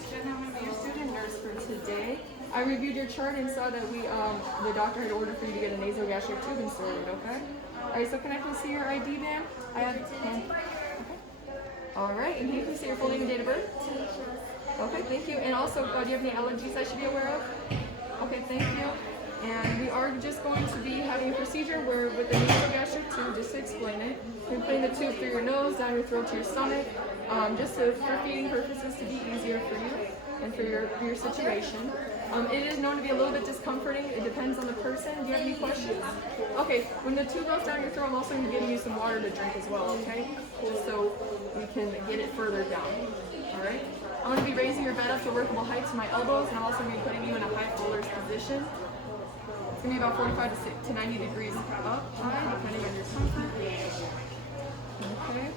name's Jenna. I'm going to be your student nurse for today. I reviewed your chart and saw that the doctor had ordered for you to get a nasogastric tube inserted, okay? Alright, so can I please see your ID, ma'am? I have okay. Alright, and can you please see your full name and date of birth? Okay, thank you. And also, do you have any allergies I should be aware of? Okay, thank you. And we are just going to be having a procedure where with the nasogastric tube, just to explain it, we're putting the tube through your nose, down your throat to your stomach, just for feeding purposes to be easier for you and for your situation. It is known to be a little bit discomforting. It depends on the person. Do you have any questions? Okay, when the tube goes down your throat, I'm also going to be giving you some water to drink as well, okay? Just so we can get it further down, all right? I'm going to be raising your bed up to a workable height to my elbows, and I'm also going to be putting you in a high fullers position. It's going to be about 45 to 90 degrees up high, depending on your comfort. Okay.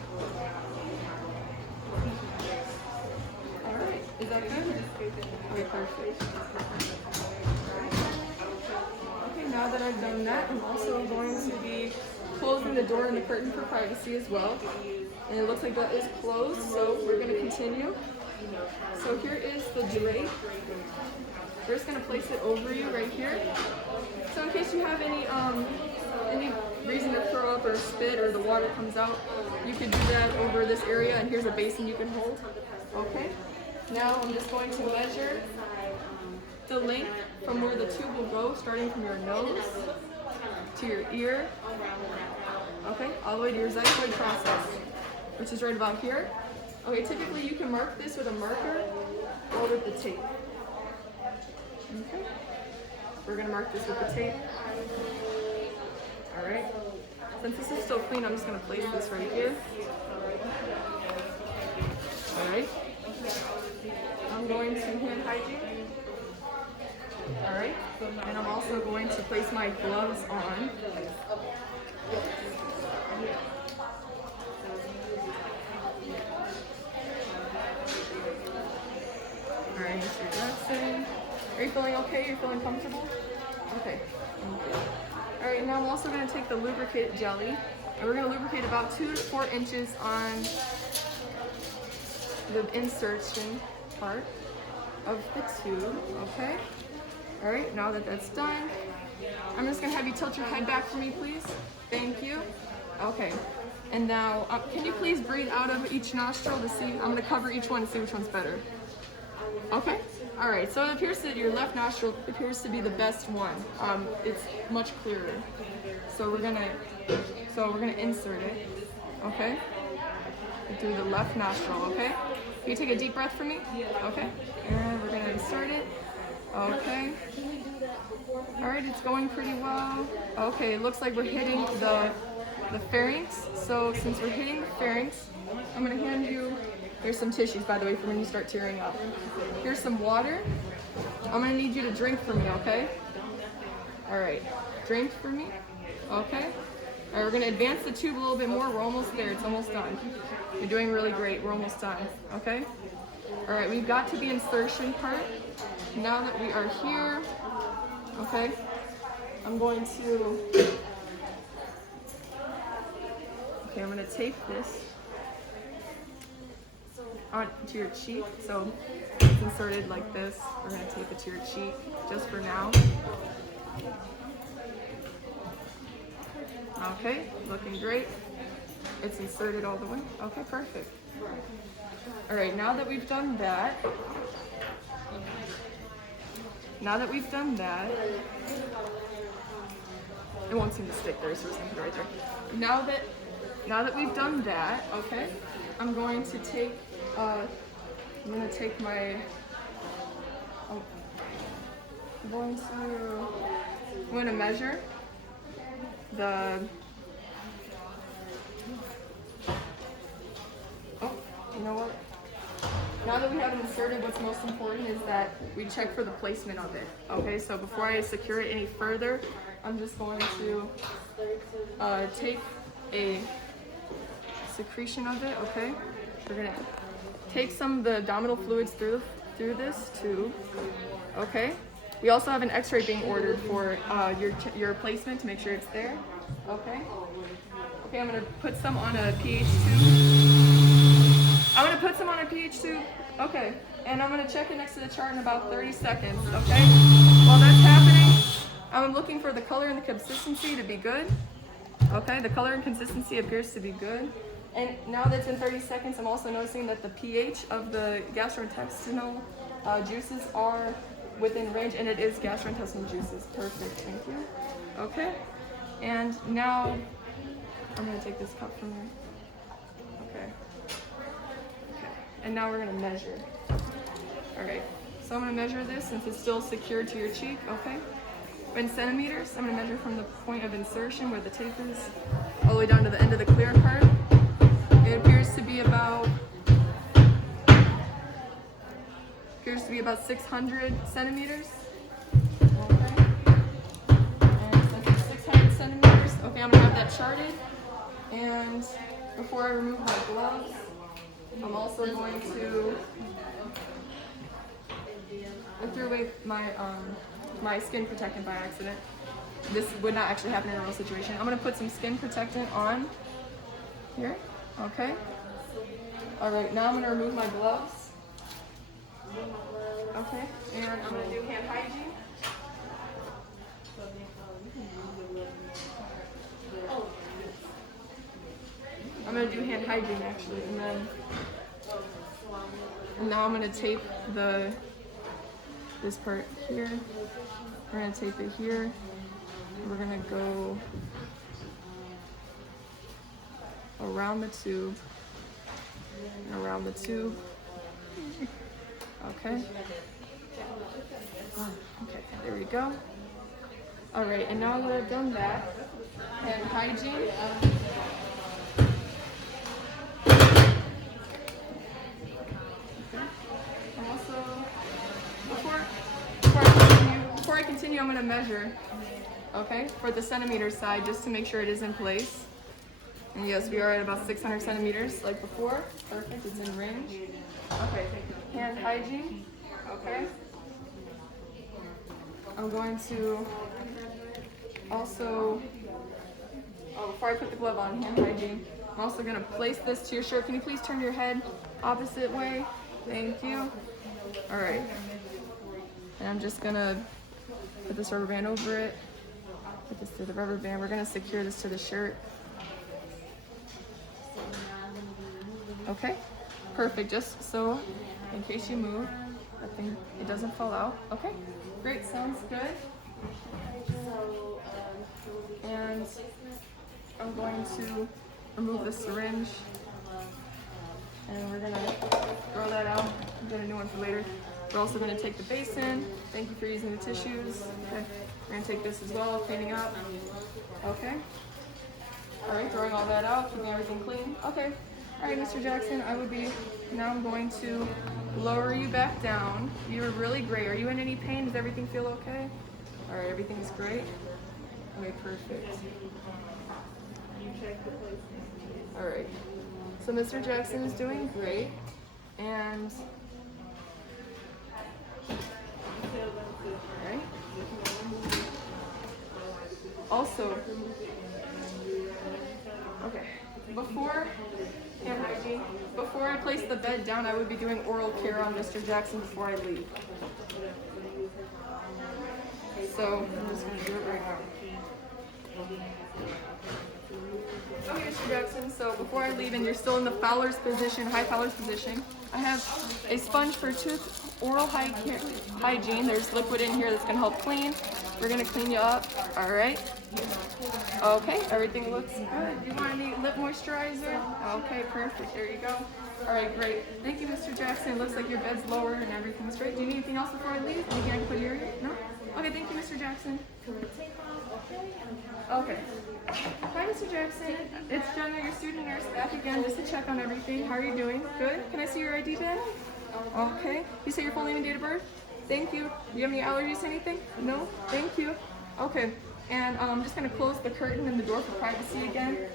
Alright, is that good? Okay, perfect. Okay, now that I've done that, I'm also going to be closing the door and the curtain for privacy as well. And it looks like that is closed, so we're going to continue. So here is the drape. We're just going to place it over you right here. So in case you have any reason to throw up or spit or the water comes out, you could do that over this area, and here's a basin you can hold. Okay? Now I'm just going to measure the length from where the tube will go, starting from your nose to your ear, okay, all the way to your xiphoid process, which is right about here. Okay, typically you can mark this with a marker or with the tape. Okay, we're going to mark this with the tape. All right, since this is still clean, I'm just going to place this right here. All right, I'm going to hand hygiene. All right, and I'm also going to place my gloves on. All right, Mr. Jackson. Are you feeling okay? You're feeling comfortable? Okay. All right, now I'm also going to take the lubricant jelly, and we're going to lubricate about 2 to 4 inches on the insertion part of the tube, okay? All right, now that that's done, I'm just going to have you tilt your head back for me, please. Thank you. Okay, and now, can you please breathe out of each nostril to see? I'm going to cover each one to see which one's better. Okay. All right. So it appears that your left nostril appears to be the best one. It's much clearer. So we're gonna insert it. Okay. Through the left nostril. Okay. Can you take a deep breath for me? Okay. And we're gonna insert it. Okay. All right. It's going pretty well. Okay. It looks like we're hitting the pharynx. So since we're hitting the pharynx, I'm gonna hand you. Here's some tissues, by the way, for when you start tearing up. Here's some water. I'm gonna need you to drink for me, okay? All right, drink for me, okay? All right, we're gonna advance the tube a little bit more. We're almost there, it's almost done. You're doing really great, we're almost done, okay? All right, we've got to the insertion part. Now that we are here, okay, I'm going to, I'm gonna tape this onto your cheek, so it's inserted like this. We're going to tape it to your cheek just for now. Okay, looking great. It's inserted all the way. Okay, perfect. All right, now that we've done that, it won't seem to stick there, so we're just going to put it right there. Now that we've done that, okay, I'm going to take I'm going to measure the, you know what? Now that we have it inserted, what's most important is that we check for the placement of it. Okay, so before I secure it any further, I'm just going to take a secretion of it, okay? We're gonna take some of the abdominal fluids through this tube, okay? We also have an x-ray being ordered for your placement to make sure it's there, okay? Okay, I'm gonna put some on a pH tube. I'm gonna put some on a pH tube. Okay. And I'm gonna check it next to the chart in about 30 seconds, okay? While that's happening, I'm looking for the color and the consistency to be good. Okay, the color and consistency appears to be good. And now that's in 30 seconds, I'm also noticing that the pH of the gastrointestinal juices are within range, and it is gastrointestinal juices. Perfect, thank you. Okay, and now I'm gonna take this cup from you. Okay. And now we're gonna measure. All right, so I'm gonna measure this since it's still secured to your cheek, okay? In centimeters, I'm gonna measure from the point of insertion where the tape is, all the way down to the end of the clear part. It appears to be about 600 centimeters. Okay. And since it's 600 centimeters, okay, I'm gonna have that charted. And before I remove my gloves, I'm also going to, I threw away my skin protectant by accident. This would not actually happen in a real situation. I'm gonna put some skin protectant on here, okay? All right, now I'm gonna remove my gloves. Okay, and I'm gonna do hand hygiene. I'm gonna do hand hygiene actually, and now I'm gonna tape this part here. We're gonna tape it here. We're gonna go around the tube and around the tube. Okay. Okay, there we go. All right, and now that I've done that, hand hygiene. Okay. And also, before I continue, I'm gonna measure, okay, for the centimeter side, just to make sure it is in place. And yes, we are at about 600 centimeters like before. Perfect, it's in range. Okay, hand hygiene, okay. I'm going to also, before I put the glove on, hand hygiene, I'm also gonna place this to your shirt. Can you please turn your head opposite way? Thank you. All right. And I'm just gonna put this rubber band over it. Put this to the rubber band. We're gonna secure this to the shirt. Okay, perfect. Just so in case you move, it doesn't fall out. Okay, great, sounds good. And I'm going to remove the syringe, and we're gonna throw that out, get a new one for later. We're also gonna take the basin. Thank you for using the tissues. Okay, we're gonna take this as well, cleaning up. Okay. All right, throwing all that out, keeping everything clean. Okay. All right, Mr. Jackson, now I'm going to lower you back down. You were really great. Are you in any pain? Does everything feel okay? All right, everything's great. Okay, perfect. All right, so Mr. Jackson is doing great, and all right. Also, okay, before I place the bed down, I would be doing oral care on Mr. Jackson before I leave. So I'm just going to do it right now. Okay, Mr. Jackson, so before I leave, and you're still in the Fowler's position, high Fowler's position, I have a sponge for tooth oral hygiene. There's liquid in here that's going to help clean. We're going to clean you up. All right. Okay, everything looks good. Do you want any lip moisturizer? Okay, perfect. There you go. All right, great. Thank you, Mr. Jackson. It looks like your bed's lower and everything's great. Do you need anything else before I leave? Anything I can put in your ear? No? Okay, thank you, Mr. Jackson. Okay. Hi, Mr. Jackson. It's Jenna, your student nurse, back again just to check on everything. How are you doing? Good. Can I see your ID, Ben? Okay. You say your full name and date of birth? Thank you. Do you have any allergies to anything? No? Thank you. Okay. And I'm just going to close the curtain and the door for privacy again.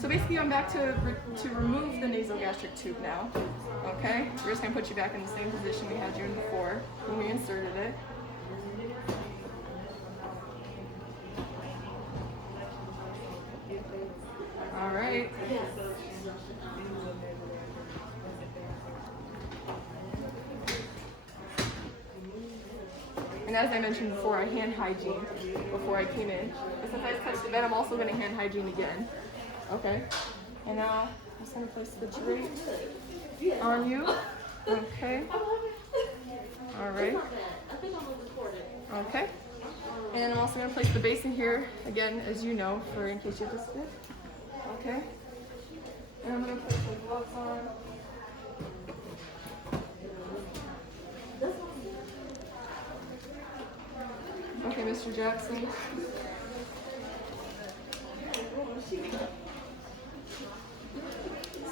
So basically I'm back to remove the nasogastric tube now. Okay? We're just going to put you back in the same position we had you in before when we inserted it. All right. And as I mentioned before, I hand hygiene before I came in. But since I touched the bed, I'm also going to hand hygiene again. Okay. And now I'm just going to place the drape on you. Okay. All right. Okay. And I'm also going to place the basin here, again, as you know, for in case you have to spit. Okay. And I'm going to put some gloves on. Okay, Mr. Jackson.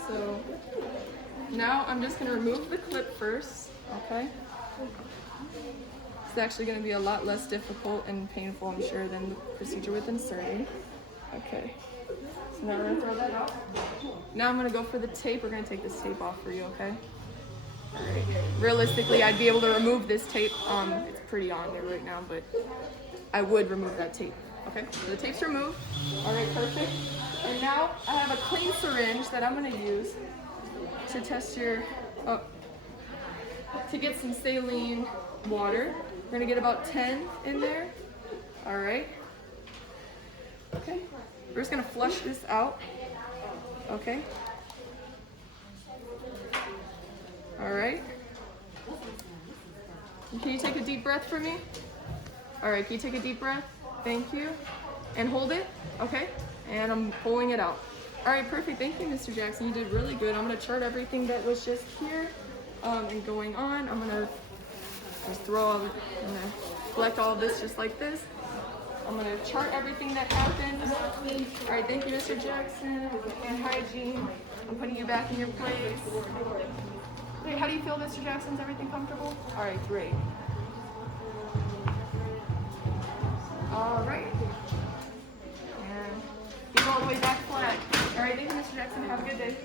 So now I'm just going to remove the clip first, okay? It's actually going to be a lot less difficult and painful, I'm sure, than the procedure with inserting. Okay. So now we're going to throw that out. Now I'm going to go for the tape. We're going to take this tape off for you, okay? Alright. Realistically, I'd be able to remove this tape. It's pretty on there right now, but I would remove that tape. Okay, so the tape's removed. Alright, perfect. And now I have a clean syringe that I'm going to use to test your, to get some saline water. We're going to get about 10 in there. Alright. Okay. We're just going to flush this out. Okay. Alright. Can you take a deep breath for me? Alright, can you take a deep breath? Thank you. And hold it. Okay. And I'm pulling it out. Alright, perfect. Thank you, Mr. Jackson. You did really good. I'm going to chart everything that was just here and going on. I'm going to just I'm going to collect all of this just like this. I'm going to chart everything that happened. Alright, thank you, Mr. Jackson. And hygiene. I'm putting you back in your place. Wait, how do you feel, Mr. Jackson? Is everything comfortable? Alright, great. Alright. And get all the way back flat. Alright, thank you, Mr. Jackson. Have a good day.